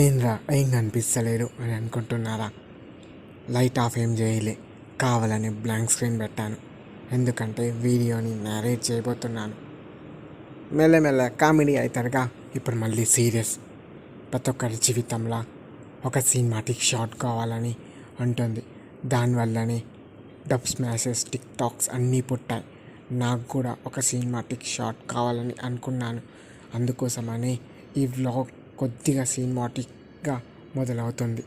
ఏంరా ఏం కనిపిస్తలేదు అని అనుకుంటున్నారా? లైట్ ఆఫ్ ఏం చేయలే, కావాలని బ్లాంక్ స్క్రీన్ పెట్టాను. ఎందుకంటే వీడియోని నేరేట్ చేయబోతున్నాను. మెల్లమెల్ల కామెడీ అవుతారుగా, ఇప్పుడు మళ్ళీ సీరియస్. ప్రతి ఒక్కరి జీవితంలో ఒక సినిమాటిక్ షాట్ కావాలని ఉంటుంది. దానివల్లనే డబ్ స్మాషెస్, టిక్ టాక్స్ అన్నీ పుట్టాయి. నాకు కూడా ఒక సినిమాటిక్ షాట్ కావాలని అనుకున్నాను. అందుకోసమని ఈ వ్లాగ్ కొద్దిగా సినిమాటిక్గా మొదలవుతుంది.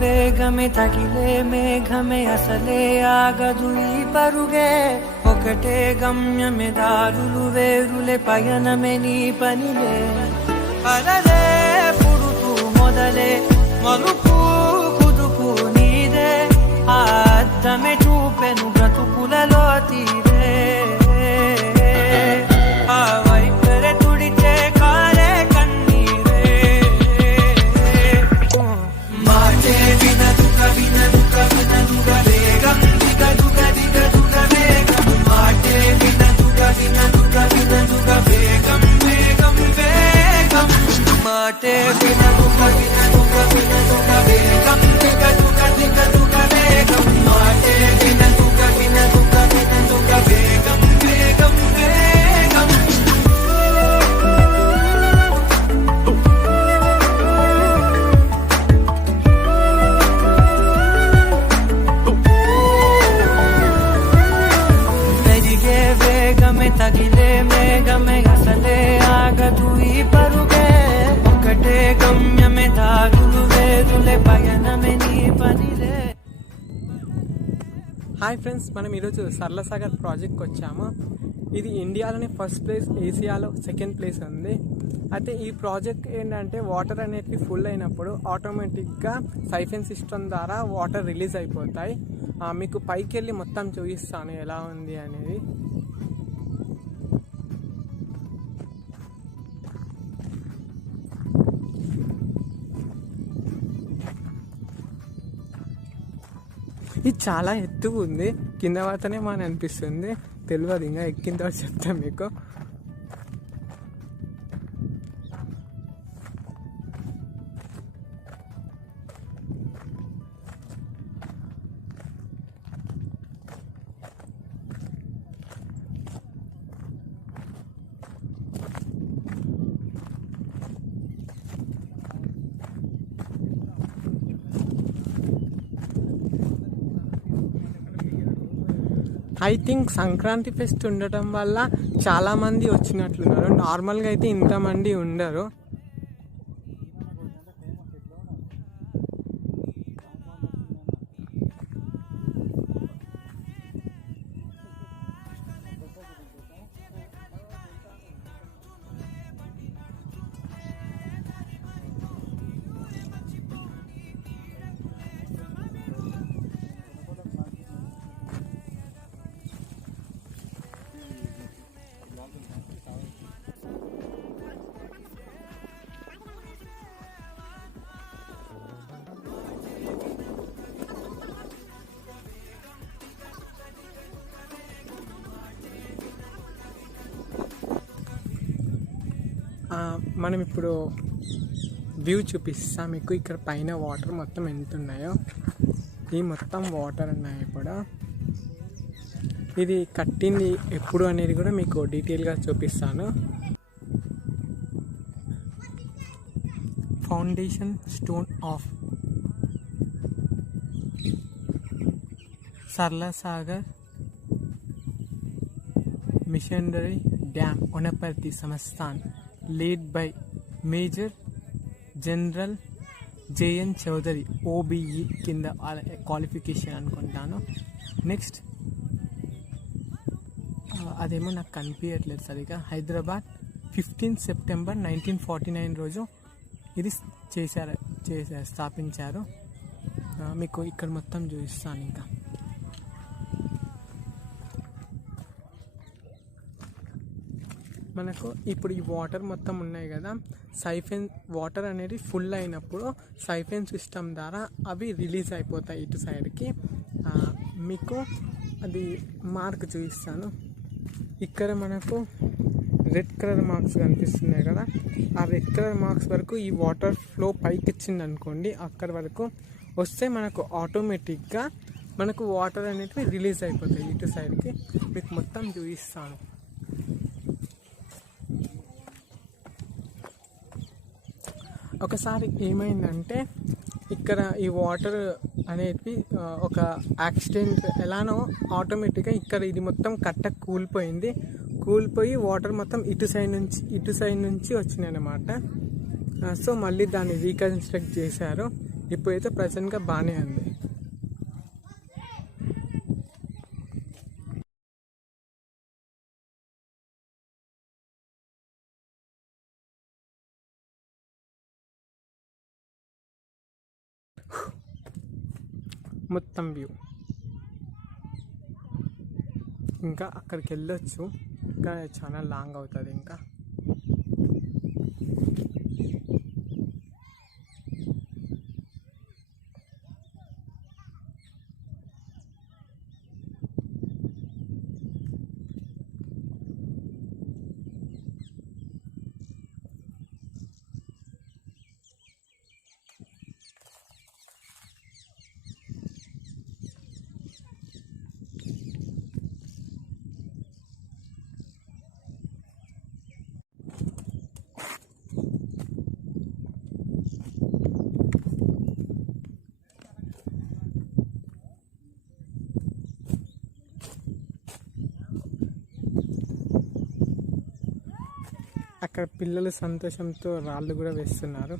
వేగమే తగిలే మేఘమే అసలే ఆగదు ఈ పరుగే, ఒకటే గమ్యమే దారులు వేరులే పయనమే నీ పనిలే. అలలే పుడుతూ మొదలే మలుపు కుదుపు నీదే, ఆ అద్దమే చూపెను బ్రతుకులలో తీరే. ఆ వైపరే తుడిచే కాలే కన్నీరే. మాటే వినదుగ వినదుగ వినదుగ వేగం దిగదుగ దిగదుగ వేగం. మాటే వినదుగ వినదుగ వినదుగ వేగం వేగం వేగం. మాటే వినదుగ వినదుగ వినదుగ వేగం దిగదుగ దిగదుగ వేగం. మాటే వినదుగ వినదుగ వినదుగ వేగం వేగం వేగం. పెరిగే వేగమే తగిలే మేఘమే అసలే ఆగదు ఈ పరుగే, ఒకటే గమ్యమే దారులు వేరులే పయనమే నీ పనిలే. హాయ్ ఫ్రెండ్స్, మనం ఈరోజు సరళసాగర్ ప్రాజెక్ట్కి వచ్చాము. ఇది ఇండియాలోనే ఫస్ట్ ప్లేస్, ఏసియాలో సెకండ్ ప్లేస్ ఉంది. అయితే ఈ ప్రాజెక్ట్ ఏంటంటే వాటర్ అనేటివి ఫుల్ అయినప్పుడు ఆటోమేటిక్గా సైఫెన్ సిస్టమ్ ద్వారా వాటర్ రిలీజ్ అయిపోతాయి. మీకు పైకి వెళ్ళి మొత్తం చూపిస్తాను ఎలా ఉంది అనేది. ఇది చాలా ఎత్తుగా ఉంది, కింద పడితేనే మనకు అనిపిస్తుంది, తెలియదు, ఇంకా ఎక్కిన తర్వాత చెప్తాను మీకు. ఐ థింక్ సంక్రాంతి ఫెస్ట్ ఉండటం వల్ల చాలామంది వచ్చినట్లున్నారు. నార్మల్గా అయితే ఇంతమంది ఉండరు. మనం ఇప్పుడు వ్యూ చూపిస్తాం మీకు. ఇక్కడ పైన వాటర్ మొత్తం ఎంత ఉన్నాయో, ఈ మొత్తం వాటర్ ఉన్నాయి. ఇప్పుడు ఇది కట్టింది ఎప్పుడు అనేది కూడా మీకు డీటెయిల్గా చూపిస్తాను. Foundation stone of Sarlasagar masonry dam Wanaparthy Samsthan led by major general J N Chaudhari OBE కింద క్వాలిఫికేషన్ అనుకుంటాను. నెక్స్ట్ అదేమో నాకు కనిపించట్లేదు సరిగా. హైదరాబాద్ 15 సెప్టెంబర్ 1949 రోజు ఇది స్థాపించారు. మీకు ఇక్కడ మొత్తం చూపిస్తాను. ఇంకా మనకు ఇప్పుడు ఈ వాటర్ మొత్తం ఉన్నాయి కదా, సైఫెన్ వాటర్ అనేది ఫుల్ అయినప్పుడు సైఫెన్ సిస్టమ్ ద్వారా అవి రిలీజ్ అయిపోతాయి ఇటు సైడ్కి. మీకు అది మార్క్ చూపిస్తాను. ఇక్కడ మనకు రెడ్ కలర్ మార్క్స్ కనిపిస్తున్నాయి కదా, ఆ రెడ్ కలర్ మార్క్స్ వరకు ఈ వాటర్ ఫ్లో పైకి ఇచ్చింది అనుకోండి, అక్కడ వరకు వస్తే మనకు ఆటోమేటిక్గా మనకు వాటర్ అనేటివి రిలీజ్ అయిపోతాయి ఇటు సైడ్కి. మీకు మొత్తం చూపిస్తాను. ఒకసారి ఏమైందంటే ఇక్కడ ఈ వాటర్ అనేటివి ఒక యాక్సిడెంట్ ఎలానో ఆటోమేటిక్గా ఇక్కడ ఇది మొత్తం కట్ట కూలిపోయి వాటర్ మొత్తం ఇటు సైడ్ నుంచి వచ్చినాయి అన్నమాట. సో మళ్ళీ దాన్ని రీకన్స్ట్రక్ట్ చేశారు. ఇప్పుడైతే ప్రజెంట్గా బాగానే ఉంది. మొత్తం వ్యూ ఇంకా అక్కడికి వెళ్ళొచ్చు, ఇంకా చాలా లాంగ్ అవుతుంది. ఇంకా అక్కడ పిల్లలు సంతోషంతో రాళ్ళు కూడా వేస్తున్నారు.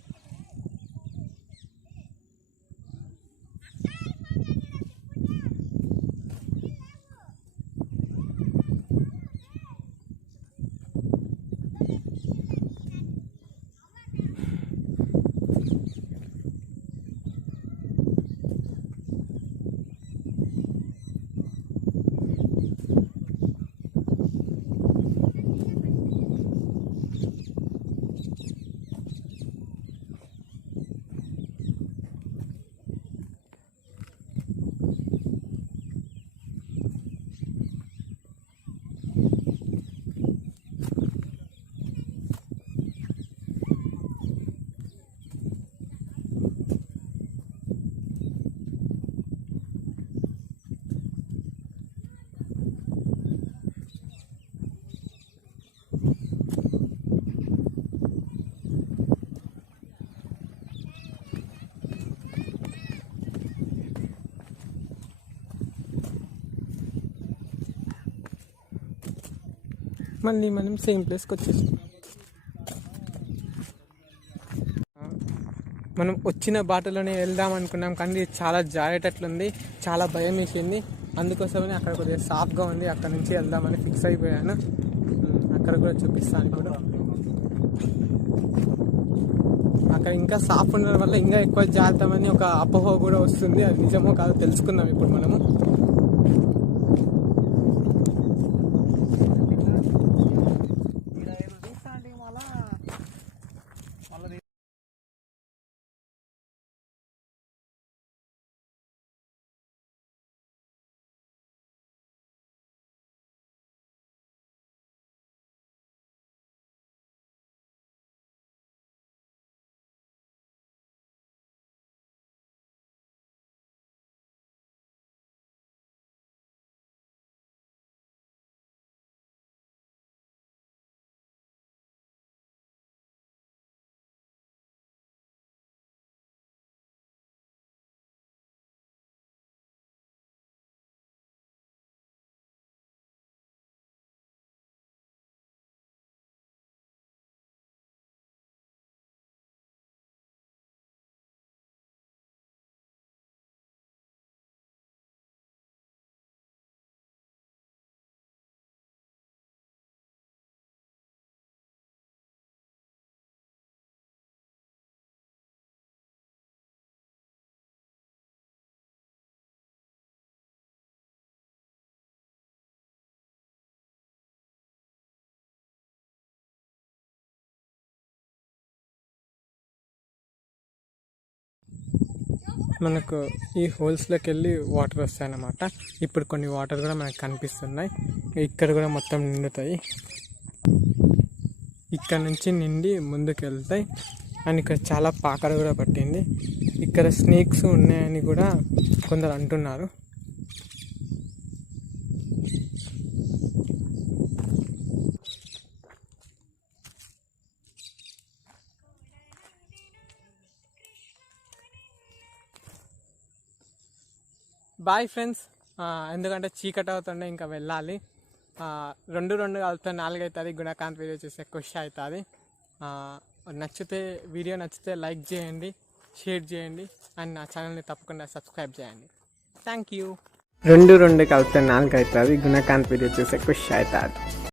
మళ్ళీ మనం సేమ్ ప్లేస్కి వచ్చేసాం. మనం వచ్చిన బాటలోనే వెళ్దాం అనుకున్నాం, కానీ చాలా జారేటట్లుంది, చాలా భయం వేసింది. అందుకోసమని అక్కడ కొద్దిగా సాఫ్గా ఉంది, అక్కడ నుంచి వెళ్దామని ఫిక్స్ అయిపోయాను. అక్కడ కూడా చూపిస్తాను. ఇప్పుడు అక్కడ ఇంకా సాఫ్ ఉండడం వల్ల ఇంకా ఎక్కువ జారుతామని ఒక అపోహ కూడా వస్తుంది. అది నిజమో కాదో తెలుసుకుందాం ఇప్పుడు మనము. మనకు ఈ హోల్స్లోకి వెళ్ళి వాటర్ వస్తాయి అన్నమాట. ఇప్పుడు కొన్ని వాటర్ కూడా మనకు కనిపిస్తున్నాయి. ఇక్కడ కూడా మొత్తం నిండుతాయి. ఇక్కడ నుంచి నిండి ముందుకు వెళ్తాయి. అండ్ ఇక్కడ చాలా పాకలు కూడా పట్టింది. ఇక్కడ స్నేక్స్ ఉన్నాయని కూడా కొందరు అంటున్నారు. Boy friends. ఎందుకంటే చీకటి అవుతుండే ఇంకా వెళ్ళాలి. 2 కలిపితే 4 అవుతుంది. గుణకాంత్ వీడియో చూస్తే ఖుషి అవుతుంది. వీడియో నచ్చితే లైక్ చేయండి, షేర్ చేయండి అండ్ నా ఛానల్ని తప్పకుండా సబ్స్క్రైబ్ చేయండి. Thank you. 2 కలిపితే 4 అవుతుంది. గుణకాంత్ వీడియో చూస్తే ఖుషి అవుతుంది.